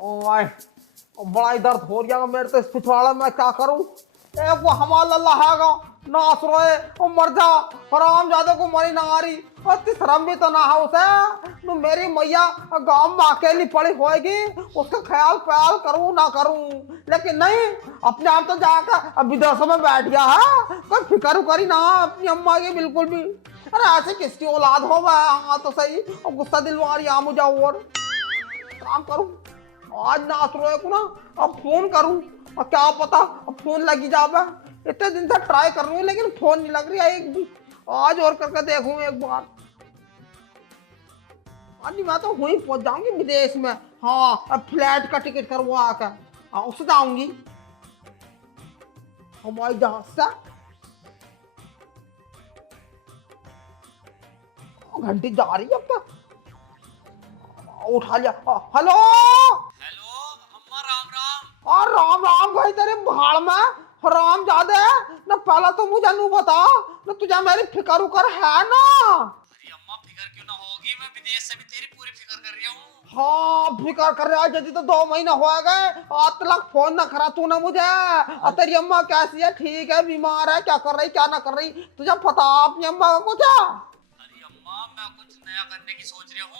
ओए बड़ा ही दर्द हो गया मेरे तो इस पिछवाड़े में, क्या करूं। एक वो हमारा लहागा नास रोए वो मर जा, हराम ज्यादा को मरी ना आ रही और शर्म भी तो ना है उसे। तो मेरी मैया गांव में अकेली पड़ी होएगी, उसका ख्याल प्याल करूं ना करूं, लेकिन नहीं, अपने आप तो जाकर विदेशों में बैठ गया है, कोई फिक्र करी ना अपनी अम्मा की बिल्कुल भी। अरे ऐसे किसकी औलाद हो मैं, हाँ तो सही, और गुस्सा दिलवा रही आ मुझे। और काम करूं आज ना रोए को ना, अब फोन करूं और क्या पता अब फोन लगी जावे। इतने दिन से ट्राई कर रही हूँ लेकिन फोन नहीं लग रही है एक भी। आज और करके देखूं एक बार। आज मैं तो वहीं पहुंच जाऊंगी विदेश में। हाँ अब फ्लाइट का टिकट करवा कर उससे जाऊंगी हवाई जहाज से। घंटी जा रही है अब तक, उठा लिया। हेलो हेलो अम्मा, राम राम। और राम राम भाई तेरे भाड़ में राम ज्यादा है ना। पहला तो मुझे नू बता ना, तुझे मेरी फिक्र उकर है ना। अरे अम्मा फिक्र क्यों ना होगी, मैं विदेश से भी तेरी पूरी फिक्र कर रहा हूँ। हाँ फिक्र कर रहा है, यदि तो 2 महीने हो गए आज तक फोन ना करा तूने मुझे। और तेरी अम्मा कैसी है, ठीक है, बीमार है, क्या कर रही क्या ना कर रही, तुझे पता अपनी अम्मा को कुछ। अरे अम्मा मैं कुछ नया करने की सोच रहा हूँ।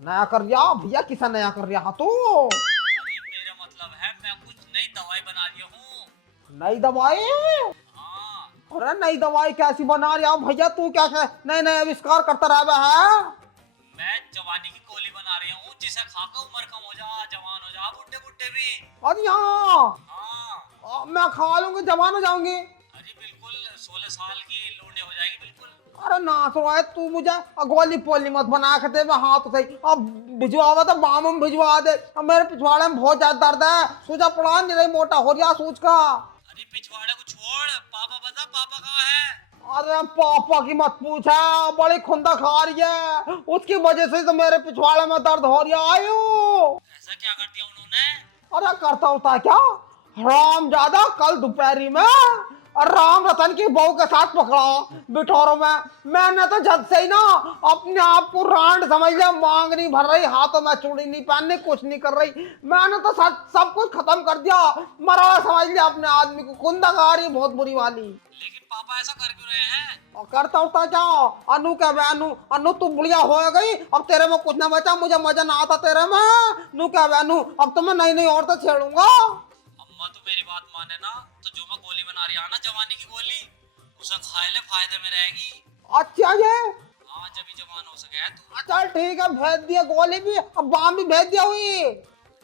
नया कर रिया भैया, किसा नया कर रिया तू। अरे मेरा मतलब है मैं कुछ नई दवाई बना रहा हूँ। नई दवाई? हाँ। अरे नई दवाई कैसी बना रहा भैया तू, क्या नए नए आविष्कार करता रहा है। मैं जवानी की गोली बना रहा हूँ जिसे खाकर उम्र कम हो जा, जवान हो जा, बुड्ढे बुड्ढे भी। और यहाँ हाँ। मैं खा लूंगी जवान हो जाऊंगी। अरे बिल्कुल 16 साल की लौंडे हो जाएगी बिल्कुल। अरे ना सुनाए तू मुझे गोली पोली मत बना के दे, मैं हाँ तो सही अब भिजवा तो बाम में भिजवा दे। अब मेरे पिछवाड़े में बहुत ज्यादा दर्द है, सूजा पड़ा नहीं रही, मोटा हो गया सूज का। अरे पिछवाड़े को छोड़, पापा बता पापा कहाँ है। अरे पापा की मत पूछा, बड़ी खुंदा खा रही है, उसकी वजह से तो मेरे पिछवाड़े में दर्द हो रहा है। आयु ऐसा क्या कर दिया उन्होंने। अरे करता होता क्या, राम ज्यादा कल दोपहरी में और राम रतन की बहू के साथ पकड़ा बिठौरों में। मैंने तो झट से ही ना अपने आप को रांड समझ लिया, मांग नहीं भर रही, हाथों में चूड़ी नहीं पहननी, कुछ नहीं कर रही। मैंने तो सब कुछ खत्म कर दिया, मरा समझ लिया अपने आदमी को, कुंदा गा रही बहुत बुरी वाली। लेकिन पापा ऐसा कर क्यों रहे हैं। और करता होता क्या, अनु क्या बे अनु, अनु तू बुढ़िया हो गई, अब तेरे में कुछ ना बचा, मुझे मजा ना आता तेरे में। नू क्या बे अनु, अब तो मैं नई नई औरतें छेड़ूंगा। अम्मा तू मेरी बात माने ना, तो जो मैं गोली बना रही है ना जवानी की गोली, उसे खाए ले फायदे में रहेगी। अच्छा ये हाँ जब भी जवान हो सके है तू। चल ठीक है, भेज दिया गोली भी, अब बाम भी भेज दिया हुई।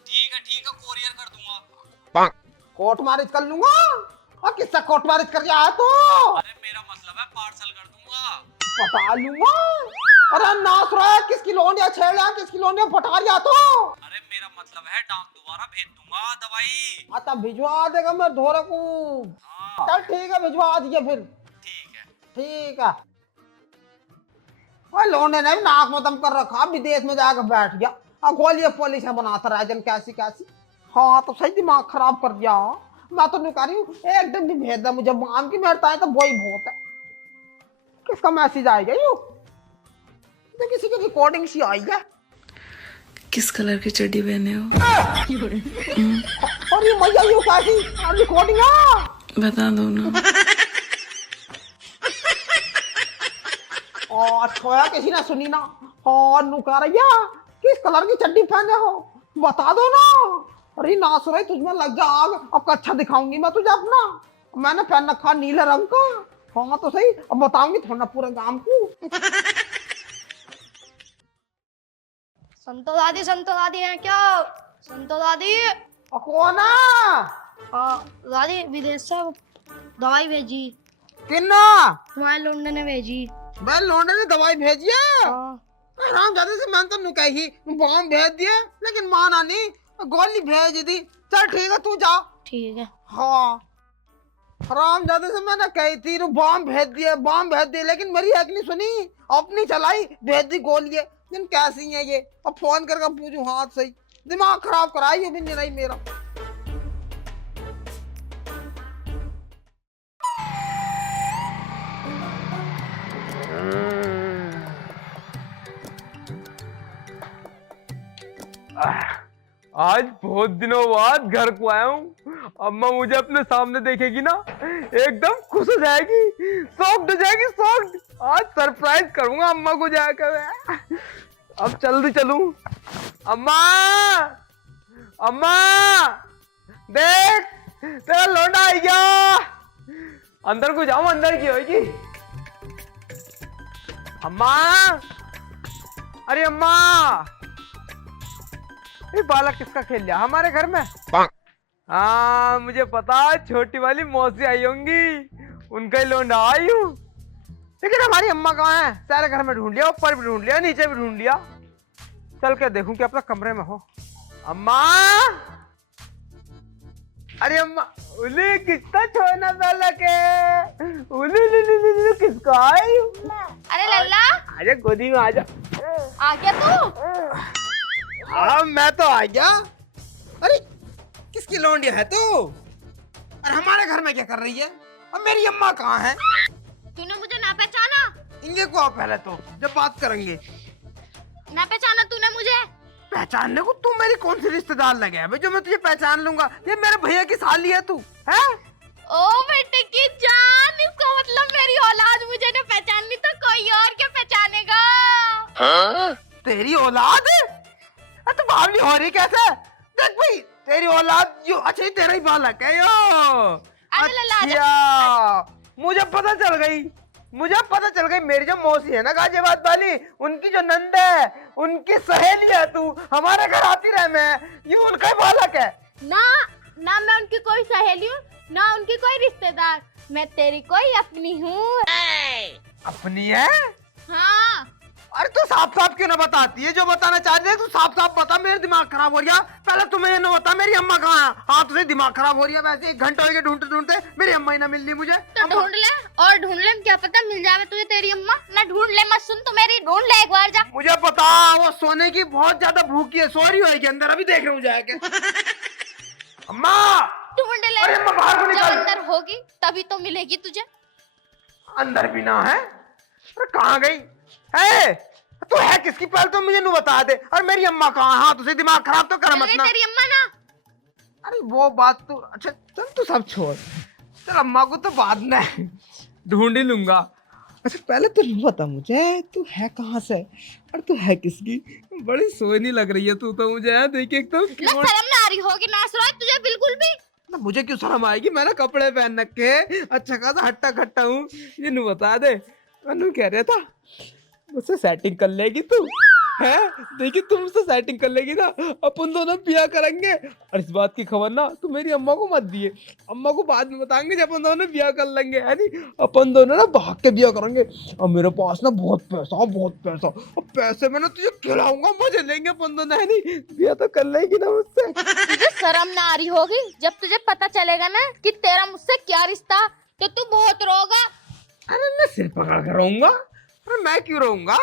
ठीक है कोरियर कर दूंगा। कोर्ट मैरिज कर लूंगा। और किससे कोर्ट मैरिज कर रहा है तो अरे मेरा मतलब है पार्सल कर दूंगा। पटा लूंगा। अरे नाच रहा है, किसकी लोनिया छेड़ रहा है, किसकी लोनिया पटा रहा तो। अरे मेरा मतलब है डाक द्वारा भेज दूंगा दवाई। अच्छा भिजवा देगा मैं धोरे को। हाँ चल ठीक है भिजवा दिए फिर। ठीक है। ठीक है। और लोने ने भी नाक में दम कर रखा, विदेश में जाकर बैठ गया और गोलियां पुलिस है बनाता रहा जन कैसी कैसी। हाँ तो सही दिमाग खराब कर दिया। मैं तो नहीं कह रही हूँ एक दिन भी भेज दे मुझे, माम की मेरता है तो वही बहुत है। किसका मैसेज आएगा यू, तो किसी की रिकॉर्डिंग सी आई है। किस कलर की चड्डी पहने हो? और ये मैया यू कैसी रिकॉर्डिंग है, बता दो ना। और छोया किसी ने सुनी ना। और नुका रैया किस कलर की चड्डी पहने हो, बता दो ना। अरे नाच रही तुझमें लग जा आग, अब अच्छा दिखाऊंगी मैं तुझे अपना। मैंने पहन रखा नीले रंग का। हाँ तो सही, अब बताऊंगी थोड़ा पूरे गांव को। संतो दादी हैं क्या? संतो दादी। कौन है? दादी विदेश से दवाई भेजी, किन्ना? तुम्हारे लोंडे ने भेजी। मैं लौंडे ने दवाई भेजी है। हाँ। राम ज्यादा से मैंने तो नुकाई बॉम्ब भेज दिया लेकिन माना नहीं, गोली भेज दी। चल ठीक है तू जा। ठीक है। हाँ राम ज्यादा से मैंने कही थी बॉम्ब भेज दिए लेकिन मेरी एक नहीं सुनी, अपनी चलाई भेज दी गोली। लेकिन कैसी है ये, अब फोन करके पूछूं हाथ सही, दिमाग खराब कराई ये भी नहीं रही मेरा। आज बहुत दिनों बाद घर को आया हूँ। अम्मा मुझे अपने सामने देखेगी ना, एकदम खुश हो जाएगी, शॉक्ड हो जाएगी, शॉक्ड। आज सरप्राइज करूंगा अम्मा को जाकर मैं। अब जल्दी चलूं। अम्मा, अम्मा देख तेरा लौंडा आ गया। अंदर को जाऊं, अंदर की होगी। अम्मा, अरे अम्मा, ये बालक किसका खेल लिया हमारे घर में? हाँ मुझे पता, छोटी वाली मौसी आई होंगी, उनका ही लौंडा आई हूँ। लेकिन हमारी अम्मा कहाँ है? सारे घर में ढूंढ लिया, ऊपर भी ढूंढ लिया, नीचे भी ढूंढ लिया। चल के देखूं कि अपना कमरे में हो। अम्मा, अरे अम्मा, उली किसका छोना बालक है? उली किसका आई? अरे लल्ला, आजा गोदी में आजा। आ गया तू? हाँ मैं तो आ गया। अरे किसकी लौंडिया है तू? और हमारे घर में क्या कर रही है? और मेरी अम्मा कहाँ है? तूने मुझे ना पहचाना? इनके को पहले तो जब बात करेंगे। ना पहचाना तूने मुझे? पहचानने को तू मेरी कौन सी रिश्तेदार लगे है जो मैं तुझे पहचान लूंगा? ये मेरे भैया की साली है तू, है? ओ बेटे की जान, इसका मतलब मेरी औलाद मुझे न पहचाननी तो कोई और क्या पहचानेगा? हाँ? तेरी औलाद? तो बावली हो रही कैसे? देख भाई, तेरी औलाद जो, अच्छा ये तेरा ही बालक है यो। अच्छा, मुझे पता चल गई, मुझे पता चल गई। मेरी जो मौसी है ना गाजियाबाद वाली, उनकी जो नंद है, उनकी सहेली है तू, हमारे घर आती रहे। मैं ये उनका ही बालक है ना? ना मैं उनकी कोई सहेली हूँ, ना उनकी कोई रिश्तेदार, मैं तेरी कोई अपनी हूँ। अपनी है? हाँ। अरे तू साफ साफ क्यों ना बताती है? जो बताना चाहती है तू साफ साफ बता, मेरा दिमाग खराब हो रहा। पहले तुम्हें ये ना बता मेरी अम्मा कहाँ है। हाँ तुझे दिमाग खराब हो रही है वैसे, 1 घंटा हो गया ढूंढते ढूंढते, मेरी अम्मा ही ना मिल रही मुझे। तो ढूंढ ले, और ढूंढ ले, क्या पता मिल जाए तुझे तेरी अम्मा। ना ढूंढ ले मत, सुन तो मेरी, ढूंढ ले एक बार जा। मुझे पता, वो सोने की बहुत ज्यादा भूखी है, सो रही होगी अंदर, अभी देख रहा हूँ जाके। अम्मा ढूंढ ले, अरे अम्मा बाहर को जब निकल। अंदर होगी तभी तो मिलेगी तुझे। अंदर भी ना है? अरे कहाँ गई है? तू है किसकी? पहले तो मुझे नहीं बता दे। और मेरी अम्मा कहाँ? हाँ तुझे दिमाग खराब तो कर मत ना। तेरी अम्मा ना? अरे वो बात तो, अच्छा चल तू सब छोड़, चल अम्मा को तो बाद में ढूंढ ही लूंगा। अच्छा पहले तो बता मुझे, तू है कहाँ से और तू है किसकी? बड़ी सोनी लग रही है तू तो मुझे, देखिए एकदम शर्म ना आ रही होगी ना तुझे बिल्कुल भी? ना मुझे क्यों शर्म आएगी? मैंने कपड़े पहन रखे, अच्छा खासा हट्टा खट्टा हूँ। ये नहीं बता दे, मैं कह रहा था मुझसे सेटिंग कर लेगी तू, है? देखिए तुमसे सेटिंग कर लेगी ना, अपन दोनों ब्याह करेंगे। और इस बात की खबर ना तू मेरी अम्मा को मत दिए, अम्मा को बाद में बताएंगे जब अपन दोनों ब्याह कर लेंगे, है नी? अपन दोनों ना भाग के ब्याह करेंगे। और मेरे पास ना बहुत पैसा, बहुत पैसा, और पैसे में ना तुझे खिलाऊंगा, मजे लेंगे अपन दोनों, है नी? ब्याह तो कर लेगी ना मुझसे। तुझे शर्म ना आ रही होगी? जब तुझे पता चलेगा ना कि तेरा मुझसे क्या रिश्ता, तो तू बहुत रोगा। अरे मैं सिर पकड़ कर रहूंगा? अरे मैं क्यों रहूंगा?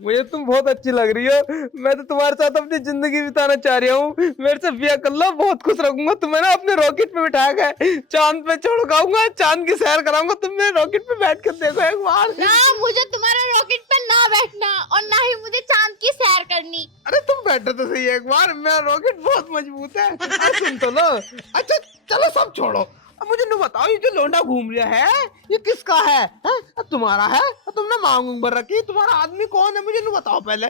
मुझे तुम बहुत अच्छी लग रही हो, मैं तो तुम्हारे साथ अपनी जिंदगी बिताना चाह रहा हूँ। मेरे से ब्याह कर लो, बहुत खुश रखूंगा तुम्हें ना, अपने रॉकेट पे बिठा के चांद पे छोड़ाऊंगा, चांद की सैर कराऊंगा, तुम मेरे रॉकेट पे बैठ कर देखो एक बार। ना मुझे तुम्हारे रॉकेट पे ना बैठना, और ना ही मुझे चांद की सैर करनी। अरे तुम बैठो तो सही एक बार, मेरा रॉकेट बहुत मजबूत है। अरे सुन तो लो। अच्छा चलो सब छोड़ो, अब मुझे नहीं बताओ, ये जो लौंडा घूम रहा है ये किसका है? तुम्हारा है? तुमने मांग भर रखी, तुम्हारा आदमी कौन है मुझे नहीं बताओ पहले।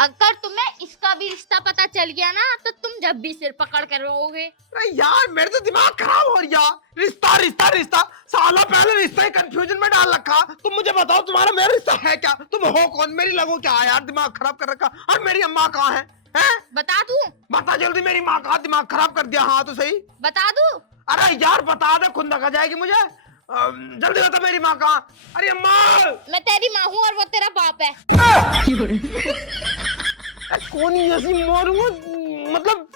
अगर तुम्हें इसका भी रिश्ता पता चल गया ना, तो तुम जब भी सिर पकड़ कर रोओगे। अरे यार मेरे तो दिमाग खराब हो रहा। रिश्ता रिश्ता रिश्ता, साला पहले रिश्ता ही कंफ्यूजन में डाल रखा। तुम मुझे बताओ तुम्हारा मेरा रिश्ता है क्या? तुम हो कौन? मेरी लगो क्या? यार दिमाग खराब कर रखा। और मेरी अम्मा कहाँ है? बता दूं? बता जल्दी, मेरी माँ का दिमाग खराब कर दिया। हाँ तो सही, बता दूं? अरे यार बता दे, खुंदक आ जाएगी मुझे। जल्दी बता मेरी माँ कहाँ? अरे अम्मा, मैं तेरी माँ हूँ और वो तेरा बाप है। कौन ऐसी मारूंगा? मतलब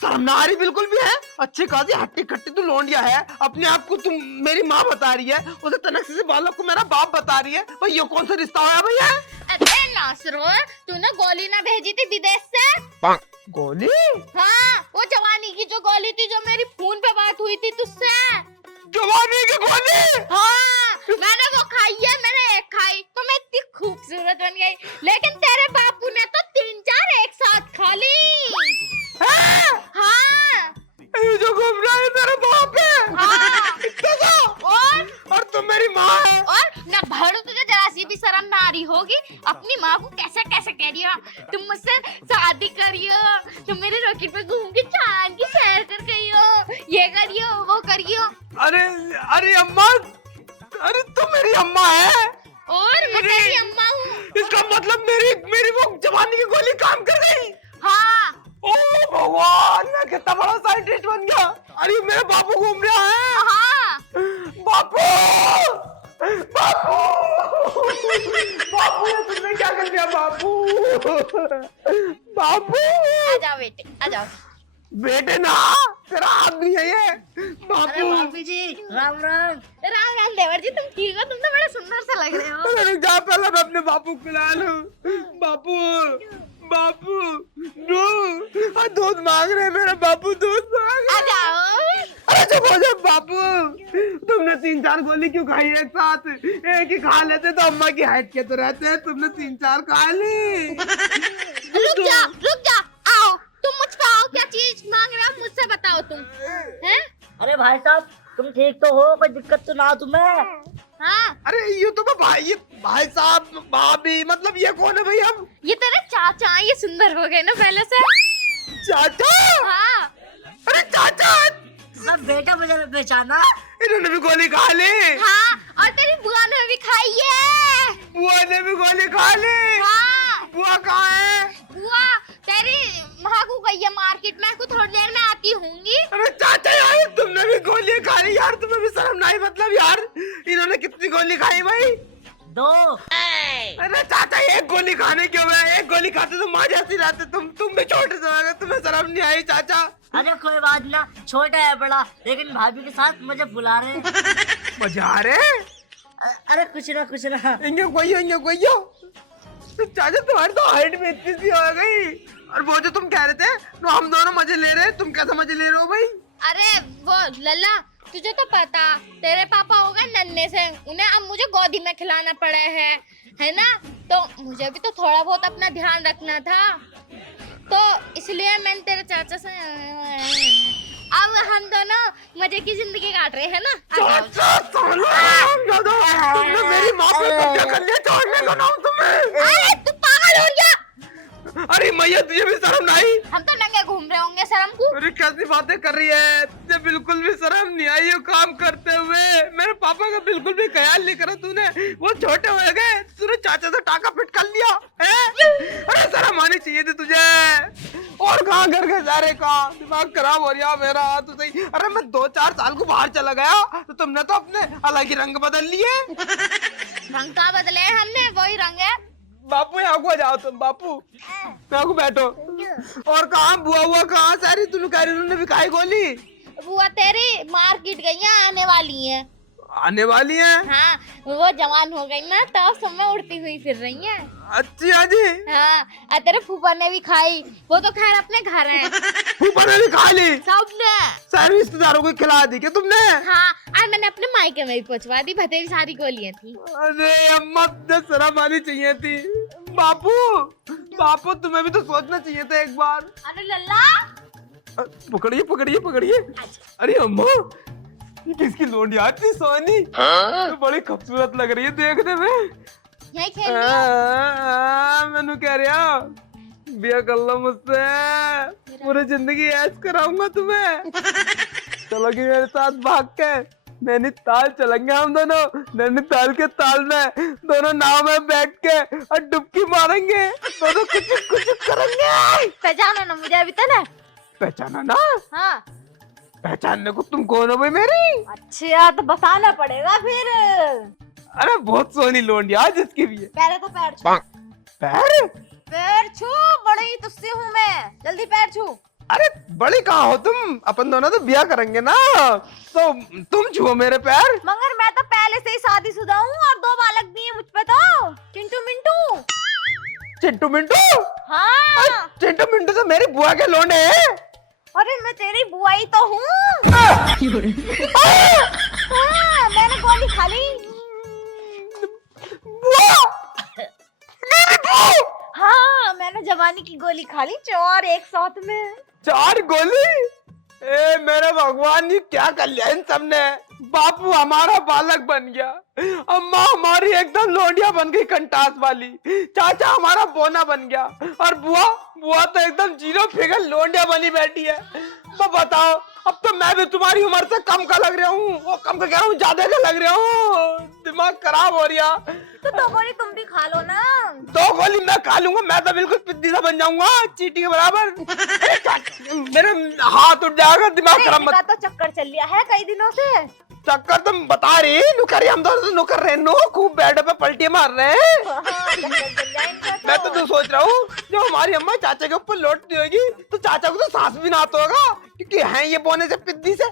शर्म ना आ रही बिल्कुल भी है? अच्छी खासी हट्टी कट्टी तू लौंडिया है, अपने आप को तुम मेरी माँ बता रही है, उसे तनक से बालक को मेरा बाप बता रही है। भाई ये कौन सा रिश्ता हुआ भैया? अरे नासरो, तूने गोली ना भेजी थी विदेश से? गोली? हाँ, वो जवानी की जो गोली थी, जो मेरी फोन पे बात हुई थी तुझसे। जवानी की गोली? हाँ, मैंने वो खाई है, मैंने एक खाई तो मैं इतनी खूबसूरत बन गई, लेकिन तेरे बापू ने तो 3-4 एक साथ खा ली। माँ को कैसे कैसे कह रही हो, तुम मुझसे शादी करियो, तुम मेरे रॉकेट पे घूम के चांद की सैर कर गई हो, ये करियो वो करियो। अरे अरे अम्मा, अरे तुम मेरी अम्मा है और मैं तेरी अम्मा हूँ। इसका मतलब मेरी मेरी वो जवानी की गोली काम कर गई। हाँ। ओ भगवान, मैं कितना बड़ा साइंटिस्ट बन गया। अरे मेरा बापू घूम रहा है। हाँ। बापू बापू बापू, ये तुमने क्या कर दिया बापू? बापू आ जाओ बेटे, आ जाओ। बेटे ना, तेरा आदमी है ये। बापू भाभी जी राम राम। राम राम देवर जी, तुम ठीक हो? तुम तो बड़े सुंदर से लग रहे हो। अरे जा, पहले मैं अपने बापू को बुला लूं। बापू बापू नो, दूध मांग रहे मेरे बापू, दूध मांग आ रहे। जाओ। अरे चुप हो जा बापू, तुमने 3-4 गोली क्यों खाई एक साथ? एक ही खा लेते तो अम्मा की हाइट के तो रहते, तुमने 3-4 खा ली। रुक जा, आओ। तुम मुझ पे आओ, क्या चीज मांग रहे हो मुझसे बताओ तुम, हैं? अरे भाई साहब तुम ठीक तो हो, कोई दिक्कत तो ना तुम्हें? हाँ। अरे ये तो मैं भाई साहब भाभी, मतलब ये कौन है भाई? हम ये तेरे चाचा हैं, ये सुंदर हो गए ना पहले से। चाचा। हाँ। अरे चाचा, हाँ बेटा मुझे पहचाना। इन्होंने भी गोली खा ली। हाँ, और तेरी बुआ ने भी खाई है। बुआ ने भी गोली खा ली। हाँ। बुआ कहाँ है? बुआ तेरी माँ को गई है मार्केट में, कुछ थोड़ी देर में आती होंगी। अरे चाचा यार, तुमने भी गोली खा ली यार, तुम्हें भी शर्म नहीं? मतलब यार, इन्होंने कितनी गोली खाई भाई? 2। अरे चाचा, एक गोली खाने क्यों है? एक गोली खाते तो माँ जैसी रहते। तुम भी छोटे से हो गए, तुम्हें शर्म नहीं आई चाचा? अरे कोई बात ना, छोटा है बड़ा, लेकिन भाभी के साथ मुझे बुला रहे हैं। मजा आ रहे? अरे कुछ ना। इंगे कोई चाचा, तुम्हारी तो हाइट में इतनी सी हो गई। और वो जो तुम कह रहे थे तो हम दोनों मजे ले रहे हैं, तुम कैसे मजे ले रहे हो भाई? अरे वो लल्ला, तुझे तो पता तेरे पापा हो गए नन्हे से, उन्हें अब मुझे गोदी में खिलाना पड़े है ना, तो मुझे भी तो थोड़ा बहुत अपना ध्यान रखना था, तो इसलिए मैंने तेरे चाचा से, अब हम दोनों मजे की जिंदगी काट रहे हैं ना। आ जाओ। तुमने मेरी माँ पे कब्जा कर लिया, छोड़ने का नाम तुम्हें। अरे तू पागल हो गया? अरे मैया, तुझे भी शर्म नहीं? हम तो नंगे घूम रहे होंगे शर्म को। अरे कैसी बातें कर रही है, तुझे बिल्कुल भी शर्म नहीं आई ये काम करते हुए? मेरे पापा का बिल्कुल भी ख्याल नहीं करा तूने, वो छोटे हो गए, तूने चाचा से टाका फिट कर लिया है? अरे शर्म आनी चाहिए थी तुझे। और कहाँ घर के सारे कहाँ, दिमाग खराब हो रहा मेरा तो सही। अरे मैं 2-4 साल को बाहर चला गया तो तुमने तो अपने अलग ही रंग बदल लिए। रंग का बदले हमने, वही रंग है। बापू यहाँ को जाओ तुम, बापू यहाँ को बैठो। और कहाँ बुआ कहाँ? सारी तुम कह रही उन्होंने भी खाई गोली? बुआ तेरी मार्केट गई है, आने वाली है। आने वाली है? हाँ, वो जवान हो गई ना, तो सब में उड़ती हुई फिर रही है। अच्छा जी। हाँ, और तेरे फूफा ने भी खाई, वो तो खैर अपने घर है। फूफा ने भी खा ली? सबने। सारे रिश्तेदारों को खिला दी क्या तुमने? हाँ, और मैंने अपने मायके में भी पहुंचवा दी, भतेरी सारी गोलियां थी। अरे अम्मा, तुझे शर्म आनी चाहिए थी। बापू तुम्हें भी तो सोचना चाहिए था एक बार। अरे लल्ला, पकड़िए। अरे अम्मा, ये किसकी लोंडी आती सोनी? तो बड़ी खूबसूरत लग रही है देखने में। यही खेल रही हो? मैनू कह रहा बिया कर लो मुझसे, पूरी जिंदगी ऐश कराऊंगा तुम्हें। चलोगी मेरे साथ भाग के? नैनीताल चलेंगे हम दोनों, नैनीताल के ताल में दोनों नाव में बैठ के और डुबकी मारेंगे, दोनों कुछ करेंगे। पहचाना ना मुझे अभी तक? पहचाना ना? हाँ। पहचानने को तुम कौन हो भाई मेरी? अच्छा, तो बताना पड़ेगा फिर। अरे बहुत सोनी लोंडी आज जिसकी भी है। पहले तो पैर छू। पैर? पैर छू, बड़ी तुझसे हूँ मैं, जल्दी पैर छू। अरे बड़ी कहाँ हो तुम? अपन दोनों तो ब्याह करेंगे ना, तो तुम छुओ मेरे पैर। मगर मैं तो पहले से ही शादीशुदा हूँ और 2 बालक भी हैं मुझ पे तो। चिंटू मिंटू। चिंटू मिंटू? हाँ। चिंटू मिंटू तो मेरी बुआ के लोंडे हैं। अरे मैं तेरी बुआ ही तो हूँ। हाँ, मैंने गोली खा ली। बुआ? मेरी बुआ? हाँ, मैंने जवानी की गोली खा ली, 4 एक साथ में। 4 गोली? ए मेरे भगवान, ये क्या कर लिया इन सबने। बापू हमारा बालक बन गया, अम्मा हमारी एकदम लोंडिया बन गई कंटास वाली, चाचा हमारा बोना बन गया, और बुआ बुआ तो एकदम जीरो फिगर लोंडिया बनी बैठी है। तो बताओ, अब तो मैं भी तुम्हारी उम्र से कम का लग रहा हूँ, वो कम का कह रहा हूँ, ज्यादा का लग रहा हूँ। दिमाग खराब हो रहा। तो 2 गोली तुम भी खा लो ना। 2 गोली मैं खा लूंगा, मैं तो बिल्कुल पिद्दी सा बन जाऊंगा, चींटी के बराबर। मेरे हाथ उठ जाएगा, दिमाग खराब मत। तो चक्कर चल लिया है कई दिनों से। चक्कर तुम बता रही, नुकरी हम तो नुकर रहे नो, खूब बेड पे पलटी मार रहे हैं। मैं तो सोच रहा हूँ, जो हमारी अम्मा चाचा के ऊपर लौटती होगी तो चाचा को तो सांस भी ना आता होगा, क्योंकि है ये बोने से पिद्दी से।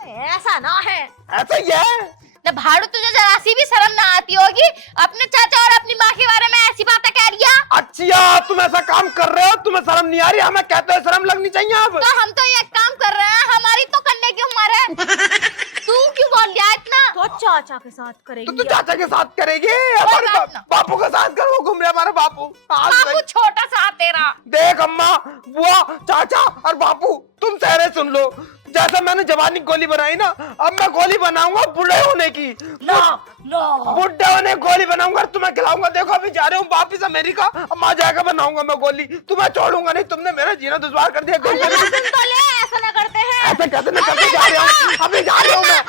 ऐसा ना है, ऐसा ही है। न भाड़ू, तुझे जरा सी भी शर्म ना आती होगी अपने चाचा और अपनी माँ के बारे में ऐसी बातें कह रही है। अच्छा, तुम ऐसा काम कर रहे हो, तुम्हें शर्म नहीं आ रही? हमें कहते हैं शर्म लगनी चाहिए। अब तो हम तो ये काम कर रहे हैं, हमारी तो करने की उम्र है। तू क्यों बोल रहा है इतना? तो चाचा के साथ करेगी। तो तू चाचा के साथ करेगी, हमारे बापू के साथ कर, वो घूम रहे हमारे बापू। बापू छोटा सा तेरा। देख अम्मा, बुआ, चाचा और बापू, तुम सहरे सुन लो। जैसे मैंने जवानी की गोली बनाई ना, अब मैं गोली बनाऊंगा बुढ़े होने की। बुढ़े होने की गोली बनाऊंगा, तुम्हें खिलाऊंगा। देखो अभी जा रहे हूँ वापिस अमेरिका, अब आ जाएगा बनाऊंगा मैं गोली, तुम्हें छोड़ूंगा नहीं। तुमने मेरा जीना दुश्वार कर दिया। ऐसा ना करते हैं, ऐसा कैसे न करते, जा रहा हूँ, अभी जा रहा हूँ मैं।